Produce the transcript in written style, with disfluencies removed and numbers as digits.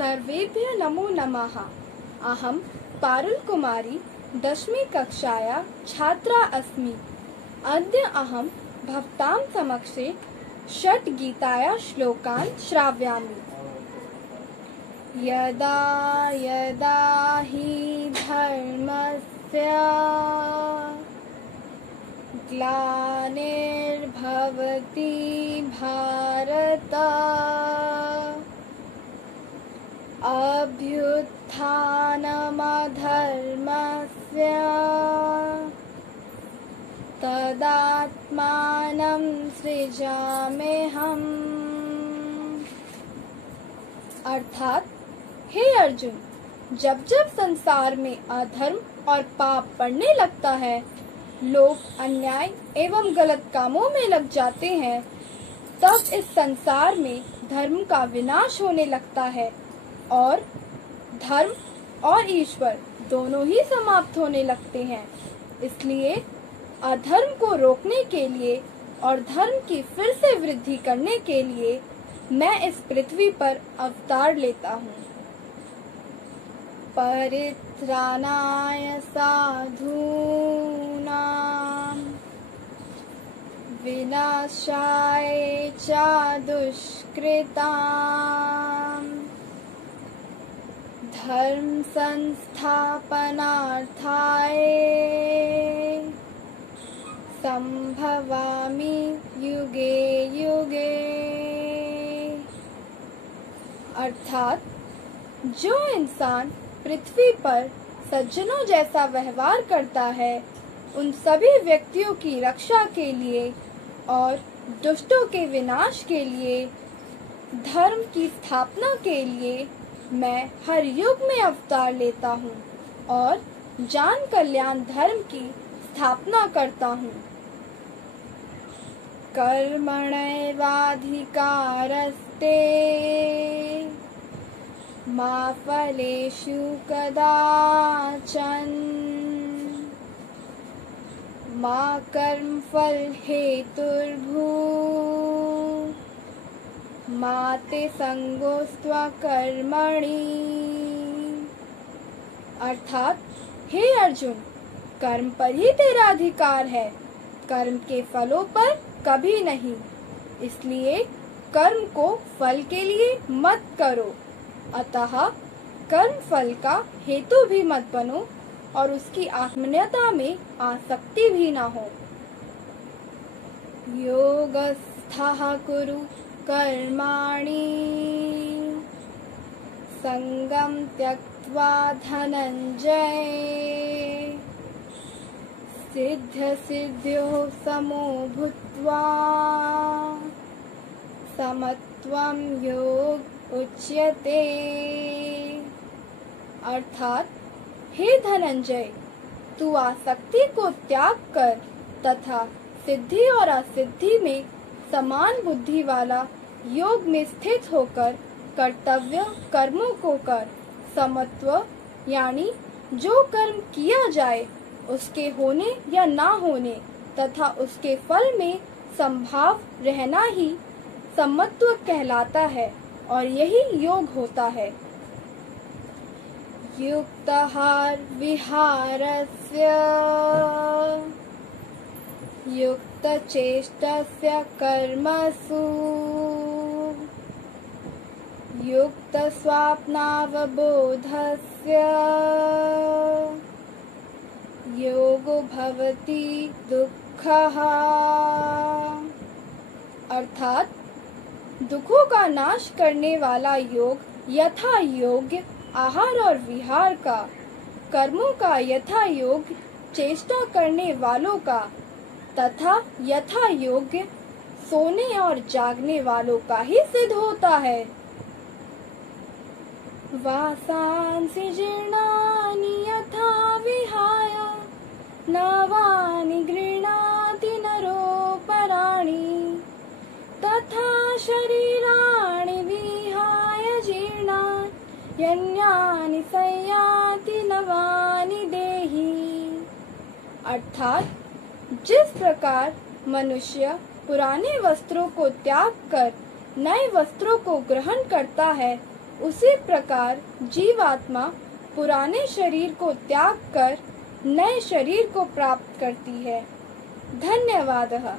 सर्वेभ्यः नमो नमः। अहं पारुल कुमारी 10वीं कक्षाया छात्रा अस्मि। अद्य अहं भवतां समक्षे षट् गीताया श्लोकान् श्रावयामि। यदा यदा हि धर्मस्य ग्लानिर्भवति भारत अभ्युत्थानमधर्मस्य तदात्मानं सृजाम्यहम्। अर्थात, हे अर्जुन, जब जब संसार में अधर्म और पाप बढ़ने लगता है, लोग अन्याय एवं गलत कामों में लग जाते हैं, तब इस संसार में धर्म का विनाश होने लगता है और धर्म और ईश्वर दोनों ही समाप्त होने लगते हैं। इसलिए अधर्म को रोकने के लिए और धर्म की फिर से वृद्धि करने के लिए मैं इस पृथ्वी पर अवतार लेता हूँ। परित्राणाय साधूनां विनाशाय च दुष्कृतां धर्म संस्थापनार्थाय संभवामि युगे युगे। अर्थात, जो इंसान पृथ्वी पर सज्जनों जैसा व्यवहार करता है, उन सभी व्यक्तियों की रक्षा के लिए और दुष्टों के विनाश के लिए, धर्म की स्थापना के लिए मैं हर युग में अवतार लेता हूँ और जान कल्याण धर्म की स्थापना करता हूँ। कर्मण्येवाधिकारस्ते मा फलेषु कदाचन मा कर्मफल हेतुर्भूः मा ते संगोस्त्वकर्मणि। अर्थात, हे अर्जुन, कर्म पर ही तेरा अधिकार है, कर्म के फलों पर कभी नहीं। इसलिए कर्म को फल के लिए मत करो, अतः कर्म फल का हेतु भी मत बनो और उसकी आत्मीयता में आसक्ति भी न हो। योगस्थः कुरु कर्माणि संगं त्यक्त्वा धनंजय सिद्ध्यसिद्ध्योः समो भूत्वा समत्वं योग उच्यते। अर्थात, हे धनंजय, तू आसक्ति को त्याग कर तथा सिद्धि और असिद्धि में समान बुद्धि वाला योग में स्थित होकर कर्तव्य कर्मों को कर। समत्व यानी जो कर्म किया जाए उसके होने या ना होने तथा उसके फल में संभाव रहना ही समत्व कहलाता है और यही योग होता है। युक्तः विहारस्य युक्तचेष्टस्य कर्मसु युक्तस्वप्नावबोधस्य योगो भवति दुःखः। अर्थात, दुखों का नाश करने वाला योग यथा योग्य आहार और विहार का, कर्मों का यथा योग्य चेष्टा करने वालों का तथा यथा योग्य सोने और जागने वालों का ही सिद्ध होता है। वासांसि जीर्णानि यथा विहाय नवानि गृह्णाति नरोपराणि तथा शरीराणि विहाय जीर्णानि यन्यानि संयाति नवानि देहि। अर्थात, जिस प्रकार मनुष्य पुराने वस्त्रों को त्याग कर नए वस्त्रों को ग्रहण करता है, उसी प्रकार जीवात्मा पुराने शरीर को त्याग कर नए शरीर को प्राप्त करती है। धन्यवादः।